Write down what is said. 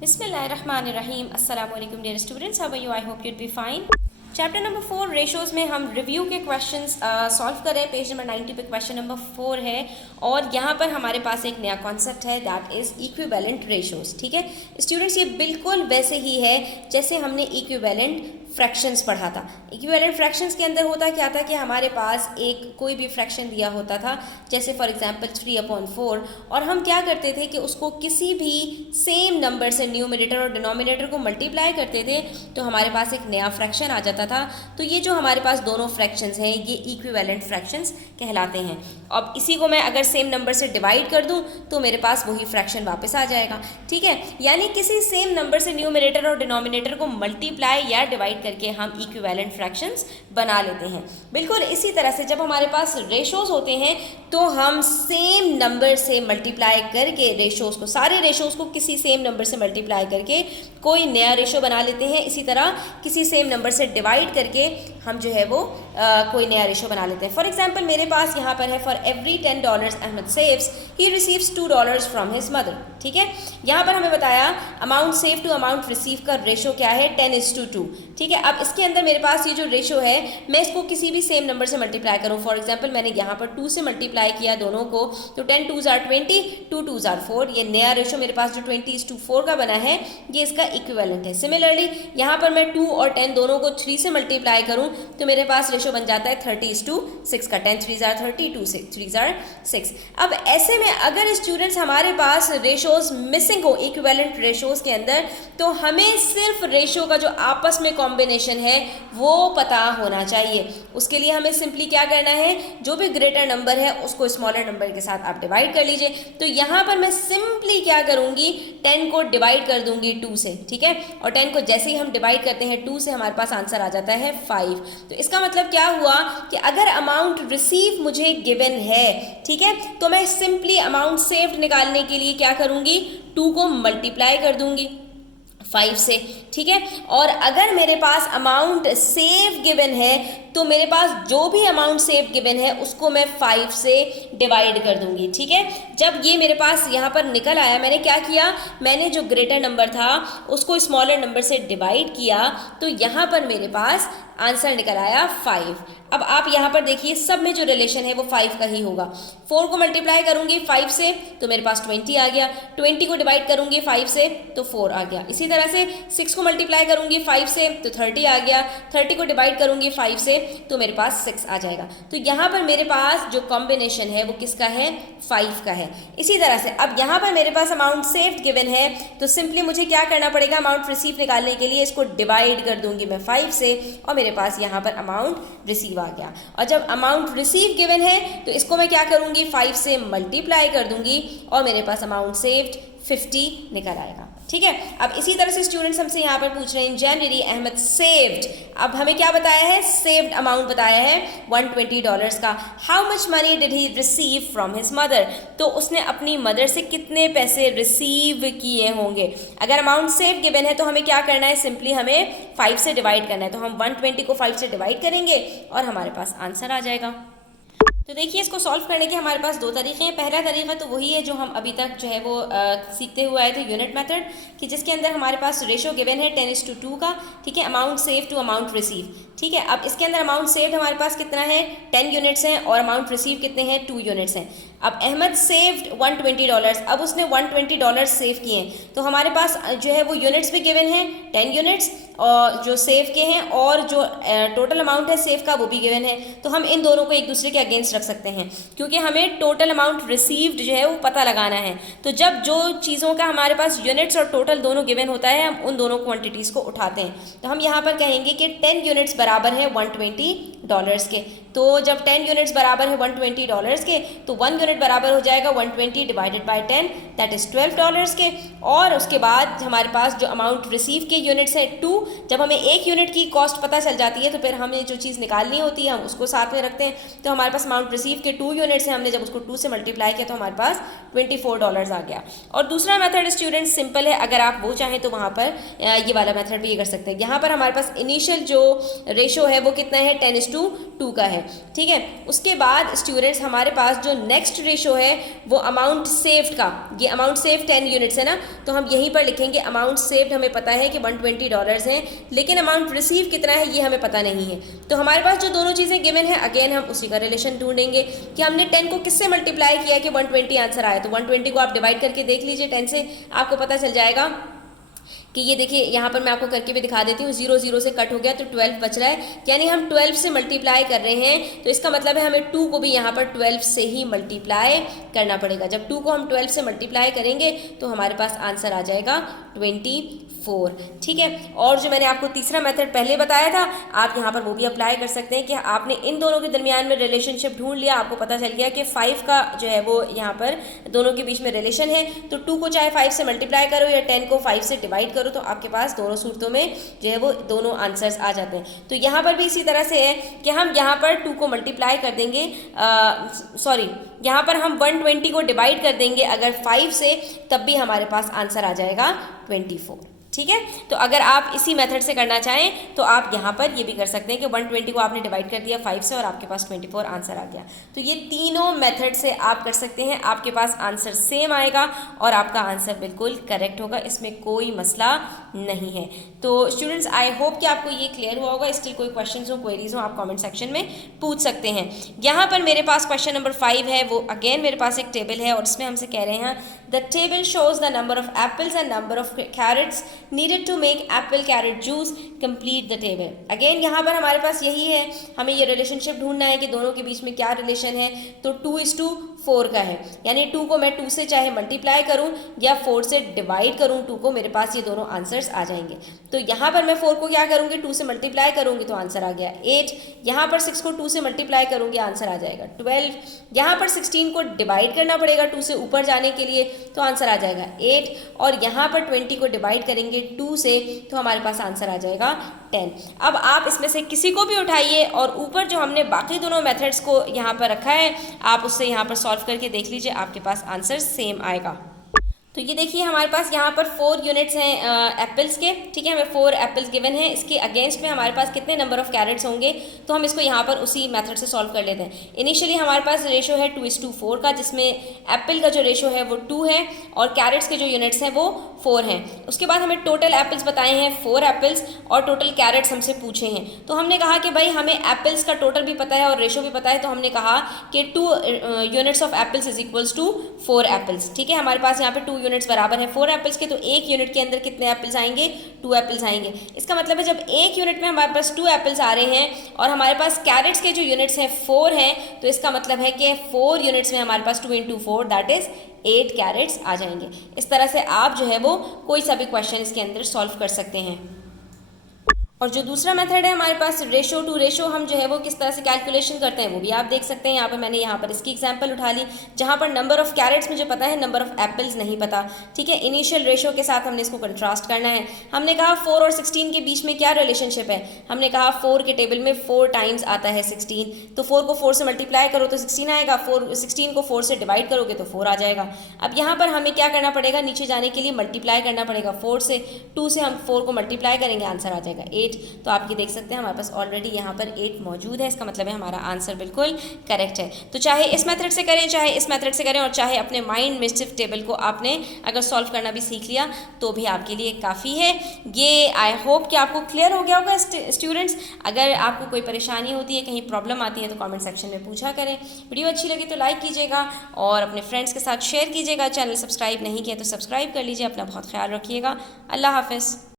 बिस्मिल्लाहिर्रहमानिर्रहीम। अस्सलाम वालेकुम dear students, how are you? I hope you'd be fine. Chapter number 4 ratios में हम रिव्यू के क्वेश्चंस सॉल्व कर रहे हैं। पेज नंबर 90 पे क्वेश्चन नंबर 4 है और यहाँ पर हमारे पास एक नया कॉन्सेप्ट है, दैट इज़ इक्विवेलेंट रेशोज़। ठीक है स्टूडेंट्स, ये बिल्कुल वैसे ही है जैसे हमने इक्विवेलेंट फ्रैक्शंस पढ़ा था। इक्विवेलेंट फ्रैक्शंस के अंदर होता क्या था कि हमारे पास एक कोई भी फ्रैक्शन दिया होता था, जैसे फॉर एग्जांपल 3/4, और हम क्या करते थे कि उसको किसी भी सेम नंबर से न्यूमरेटर और डिनोमिनेटर को मल्टीप्लाई करते थे तो हमारे पास एक नया फ्रैक्शन आ जाता था। तो ये जो हमारे पास दोनों फ्रैक्शंस हैं ये इक्विवेलेंट फ्रैक्शंस कहलाते हैं। अब इसी को मैं अगर सेम नंबर से डिवाइड कर दूं तो मेरे पास वही फ्रैक्शन वापस आ जाएगा। ठीक है, यानी किसी सेम नंबर से न्यूमरेटर और डिनोमिनेटर को मल्टीप्लाई या डिवाइड करके हम इक्विवेलेंट फ्रैक्शंस बना लेते हैं। बिल्कुल इसी तरह से जब हमारे पास रेशोज़ होते हैं तो हम सेम नंबर से मल्टीप्लाई करके रेशोज़ को, सारे रेशोज़ को किसी सेम नंबर से मल्टीप्लाई करके कोई नया रेशो बना लेते हैं। इसी तरह किसी सेम नंबर से डिवाइड करके हम जो है वो कोई नया रेशो बना लेते हैं। फॉर एग्जाम्पल मेरे पास यहाँ पर है, for every $10 Ahmad saves he receives $2 from his mother. ठीक है, यहाँ पर हमें बताया amount save to amount receive का रेशो क्या है, 10:2। ठीक है, अब इसके अंदर मेरे पास ये जो रेशो है मैं इसको किसी भी सेम नंबर से मल्टीप्लाई करूँ। फॉर एग्जाम्पल मैंने यहाँ पर 2 से मल्टीप्लाई किया दोनों को, तो 10 2s are 20, 2 2s are 4। ये नया रेशो मेरे पास जो 20:4 का बना है ये इसका इक्विवेलेंट है। सिमिलरली यहाँ पर मैं 2 और 10 दोनों को 3 से मल्टीप्लाई करूँ तो मेरे पास रेशो बन जाता है 30:6 का। 10 3s are 30, 2 3s are 6। अब ऐसे में अगर स्टूडेंट्स हमारे पास रेशोज मिसिंग हो इक्विवेलेंट रेशोज के अंदर, तो हमें सिर्फ रेशो का जो आपस में कॉम्बिनेशन है वो पता होना चाहिए। उसके लिए हमें सिंपली क्या करना है, जो भी ग्रेटर नंबर है उसको स्मॉलर नंबर के साथ आप डिवाइड कर लीजिए। तो यहाँ पर मैं सिंपली क्या करूँगी, 10 को डिवाइड कर दूंगी 2 से। ठीक है, और 10 को जैसे ही हम डिवाइड करते हैं 2 से हमारे पास आंसर आ जाता है 5। तो इसका मतलब क्या हुआ कि अगर अमाउंट रिसीव मुझे गिवन है, ठीक है, तो मैं सिंपली अमाउंट सेव्ड निकालने के लिए क्या करूँगी, 2 को मल्टीप्लाई कर दूंगी 5 से। ठीक है, और अगर मेरे पास अमाउंट सेव गिवन है तो मेरे पास जो भी अमाउंट सेव गिवन है उसको मैं 5 से डिवाइड कर दूंगी। ठीक है, जब ये मेरे पास यहाँ पर निकल आया, मैंने क्या किया, मैंने जो ग्रेटर नंबर था उसको स्मॉलर नंबर से डिवाइड किया तो यहाँ पर मेरे पास आंसर निकल आया 5। अब आप यहाँ पर देखिए सब में जो रिलेशन है वो 5 का ही होगा। 4 को मल्टीप्लाई करूंगी 5 से तो मेरे पास 20 आ गया, 20 को डिवाइड करूंगी 5 से तो 4 आ गया। इसी तरह से 6 को मल्टीप्लाई करूंगी 5 से तो 30 आ गया, 30 को डिवाइड करूंगी 5 से तो मेरे पास 6 आ जाएगा। तो यहाँ पर मेरे पास जो कॉम्बिनेशन है वो किसका है, 5 का है। इसी तरह से अब यहाँ पर मेरे पास अमाउंट सेव्ड गिवन है तो सिंपली मुझे क्या करना पड़ेगा, अमाउंट रिसीव निकालने के लिए इसको डिवाइड कर दूंगी मैं 5 से और मेरे पास यहाँ पर अमाउंट रिसीव आ गया। और जब अमाउंट रिसीव गिवन है तो इसको मैं क्या करूंगी, 5 से मल्टीप्लाई कर दूंगी और मेरे पास अमाउंट सेव्ड 50 निकल आएगा। ठीक है, अब इसी तरह से स्टूडेंट्स हमसे यहाँ पर पूछ रहे हैं, जनवरी अहमद सेव्ड, अब हमें क्या बताया है, सेव्ड अमाउंट बताया है $120 का। How much money did he receive from his mother, तो उसने अपनी मदर से कितने पैसे रिसीव किए होंगे। अगर अमाउंट सेव गिवन है तो हमें क्या करना है, सिंपली हमें 5 से डिवाइड करना है। तो हम 120 को 5 से डिवाइड करेंगे और हमारे पास आंसर आ जाएगा। तो देखिए इसको सॉल्व करने के हमारे पास 2 तरीके हैं। पहला तरीका तो वही है जो हम अभी तक जो है वो सीखते हुए आए थे, यूनिट मेथड, कि जिसके अंदर हमारे पास रेशो गिवन है 10:2 का। ठीक है, amount save to amount receive. ठीक है, अब इसके अंदर अमाउंट सेव्ड हमारे पास कितना है, 10 यूनिट्स हैं और अमाउंट रिसीव कितने हैं, 2 यूनिट्स हैं। अब अहमद सेव्ड $120, अब उसने $120 सेव किए हैं तो हमारे पास जो है वो यूनिट्स भी गिवन है 10 यूनिट्स और जो सेव के हैं, और जो टोटल अमाउंट है सेव का वो भी गिवन है। तो हम इन दोनों को एक दूसरे के अगेंस्ट रख सकते हैं क्योंकि हमें टोटल अमाउंट रिसीव्ड जो है वो पता लगाना है। तो जब जो चीज़ों का हमारे पास यूनिट्स और टोटल दोनों गिवन होता है हम उन दोनों क्वांटिटीज़ को उठाते हैं। तो हम यहाँ पर कहेंगे कि 10 यूनिट्स बराबर है $120 के। तो जब 10 यूनिट्स बराबर है $120 के तो 1 यूनिट बराबर हो जाएगा 120 डिवाइडेड बाय 10, दैट इज़ $12 के। और उसके बाद हमारे पास जो अमाउंट रिसीव के यूनिट्स है 2, जब हमें 1 यूनिट की कॉस्ट पता चल जाती है तो फिर हमें जो चीज़ निकालनी होती है हम उसको साथ में रखते हैं। तो हमारे पास अमाउंट रिसीव के 2 यूनिट्स हैं, हमने जब उसको 2 से मल्टीप्लाई किया तो हमारे पास $24 आ गया। और दूसरा मेथड स्टूडेंट सिंपल है, अगर आप वो चाहें तो वहाँ पर ये वाला मेथड भी ये कर सकते हैं। यहाँ पर हमारे पास इनिशियल जो रेशो है वो कितना है, 10:2 का है। ठीक है, उसके बाद स्टूडेंट्स हमारे पास जो नेक्स्ट नेक्स्ट रेशो है वो अमाउंट सेव्ड का, ये अमाउंट सेव 10 यूनिट्स है ना, तो हम यहीं पर लिखेंगे अमाउंट सेव्ड हमें पता है कि $120 है, लेकिन अमाउंट रिसीव कितना है ये हमें पता नहीं है। तो हमारे पास जो दोनों चीज़ें गिवन है, अगेन हम उसी का रिलेशन ढूंढेंगे कि हमने 10 को किससे मल्टीप्लाई किया कि 120 आंसर आया। तो 120 को आप डिवाइड करके देख लीजिए 10 से, आपको पता चल जाएगा कि ये देखिए यहाँ पर मैं आपको करके भी दिखा देती हूँ, 0 0 से कट हो गया तो 12 बच रहा है, यानी हम 12 से मल्टीप्लाई कर रहे हैं। तो इसका मतलब है हमें 2 को भी यहाँ पर 12 से ही मल्टीप्लाई करना पड़ेगा। जब 2 को हम 12 से मल्टीप्लाई करेंगे तो हमारे पास आंसर आ जाएगा 24, ठीक है। और जो मैंने आपको तीसरा मेथड पहले बताया था, आप यहाँ पर वो भी अप्लाई कर सकते हैं कि आपने इन दोनों के दरमियान में रिलेशनशिप ढूंढ लिया, आपको पता चल गया कि 5 का जो है वो यहाँ पर दोनों के बीच में रिलेशन है। तो 2 को चाहे 5 से मल्टीप्लाई करो या 10 को 5 से डिवाइड करो, तो आपके पास दोनों सूरतों में जो है वो दोनों आंसर्स आ जाते हैं। तो यहाँ पर भी इसी तरह से है कि हम यहाँ पर 2 को मल्टीप्लाई कर देंगे, यहाँ पर हम 120 को डिवाइड कर देंगे अगर 5 से, तब भी हमारे पास आंसर आ जाएगा 24, ठीक है। तो अगर आप इसी मेथड से करना चाहें तो आप यहाँ पर ये भी कर सकते हैं कि 120 को आपने डिवाइड कर दिया 5 से और आपके पास 24 आंसर आ गया। तो ये तीनों मेथड से आप कर सकते हैं, आपके पास आंसर सेम आएगा और आपका आंसर बिल्कुल करेक्ट होगा, इसमें कोई मसला नहीं है। तो स्टूडेंट्स, आई होप कि आपको ये क्लियर हुआ होगा। स्टिल कोई क्वेश्चन हो, क्वेरीज हो, आप कॉमेंट सेक्शन में पूछ सकते हैं। यहाँ पर मेरे पास क्वेश्चन नंबर 5 है, वो अगेन मेरे पास एक टेबल है और इसमें हमसे कह रहे हैं the table shows the number of apples and number of carrots needed to make apple carrot juice, complete the table। Again यहाँ पर हमारे पास यही है, हमें ये रिलेशनशिप ढूंढना है कि दोनों के बीच में क्या रिलेशन है। तो 2:4 का है, यानी 2 को मैं 2 से चाहे मल्टीप्लाई करूँ या 4 से डिवाइड करूँ 2 को, मेरे पास ये दोनों आंसर्स आ जाएंगे। तो यहाँ पर मैं 4 को क्या करूँगी, 2 से मल्टीप्लाई करूँगी तो आंसर आ गया 8। यहाँ पर 6 को 2 से मल्टीप्लाई करूँगी, आंसर आ जाएगा 12। यहाँ पर 16 को डिवाइड करना पड़ेगा 2 से ऊपर जाने के लिए, तो आंसर आ जाएगा 8। और यहाँ पर 20 को डिवाइड करेंगे 2 से, तो हमारे पास आंसर आ जाएगा 10। अब आप इसमें से किसी को भी उठाइए और ऊपर जो हमने बाकी दोनों मेथड्स को यहाँ पर रखा है, आप उससे यहाँ पर सॉल्व करके देख लीजिए, आपके पास आंसर सेम आएगा। तो ये देखिए हमारे पास यहाँ पर 4 यूनिट्स हैं एप्पल्स के, ठीक है, हमें 4 एप्पल्स गिवन है। इसके अगेंस्ट में हमारे पास कितने नंबर ऑफ कैरेट्स होंगे, तो हम इसको यहाँ पर उसी मेथड से सॉल्व कर लेते हैं। इनिशियली हमारे पास रेशो है 2:4 का, जिसमें एप्पल का जो रेशो है वो 2 है और कैरेट्स के जो यूनिट्स हैं वो 4 हैं। उसके बाद हमें टोटल एप्पल्स बताए हैं 4 एप्पल्स और टोटल कैरेट्स हमसे पूछे हैं। तो हमने कहा कि भाई हमें एप्पल्स का टोटल भी पता है और रेशो भी पता है, तो हमने कहा कि 2 units of apples is equals to 4 apples, ठीक है। हमारे पास यहाँ पे 2 यूनिट्स बराबर है 4 एप्पल्स के, तो एक यूनिट के अंदर कितने एप्पल्स आएंगे, 2 एप्पल्स आएंगे। इसका मतलब है जब एक यूनिट में हमारे पास 2 एप्पल्स आ रहे हैं और हमारे पास कैरेट्स के जो यूनिट्स हैं 4 हैं, तो इसका मतलब है कि 4 यूनिट्स में हमारे पास 2 × 4 दैट इज 8 कैरेट्स आ जाएंगे। इस तरह से आप जो है वो कोई सा भी क्वेश्चन इसके अंदर सॉल्व कर सकते हैं। और जो दूसरा मेथड है हमारे पास रेशो टू रेशो, हम जो है वो किस तरह से कैलकुलेशन करते हैं वो भी आप देख सकते हैं। यहाँ पर मैंने यहाँ पर इसकी एग्जांपल उठा ली, जहाँ पर नंबर ऑफ कैरेट्स मुझे पता है, नंबर ऑफ एप्पल्स नहीं पता, ठीक है। इनिशियल रेशो के साथ हमने इसको कंट्रास्ट करना है। हमने कहा 4 और 16 के बीच में क्या रिलेशनशिप है, हमने कहा 4 के टेबल में 4 टाइम्स आता है 16, तो 4 को 4 से मल्टीप्लाई करो तो 16 आएगा, 16 को 4 से डिवाइड करोगे तो 4 आ जाएगा। अब यहाँ पर हमें क्या करना पड़ेगा, नीचे जाने के लिए मल्टीप्लाई करना पड़ेगा 4 से, 2 से हम 4 को मल्टीप्लाई करेंगे, आंसर आ जाएगा 8। तो आप ये देख सकते हैं हमारे पास ऑलरेडी यहाँ पर 8 मौजूद है, इसका मतलब है हमारा आंसर बिल्कुल करेक्ट है। तो चाहे इस मेथड से करें, चाहे इस मेथड से करें, और चाहे अपने माइंड में सिर्फ टेबल को आपने अगर सॉल्व करना भी सीख लिया तो भी आपके लिए काफ़ी है। ये आई होप कि आपको क्लियर हो गया होगा स्टूडेंट्स। अगर आपको कोई परेशानी होती है, कहीं प्रॉब्लम आती है, तो कॉमेंट सेक्शन में पूछा करें। वीडियो अच्छी लगी तो लाइक कीजिएगा और अपने फ्रेंड्स के साथ शेयर कीजिएगा। चैनल सब्सक्राइब नहीं किया तो सब्सक्राइब कर लीजिए। अपना बहुत ख्याल रखिएगा। अल्लाह हाफिज़।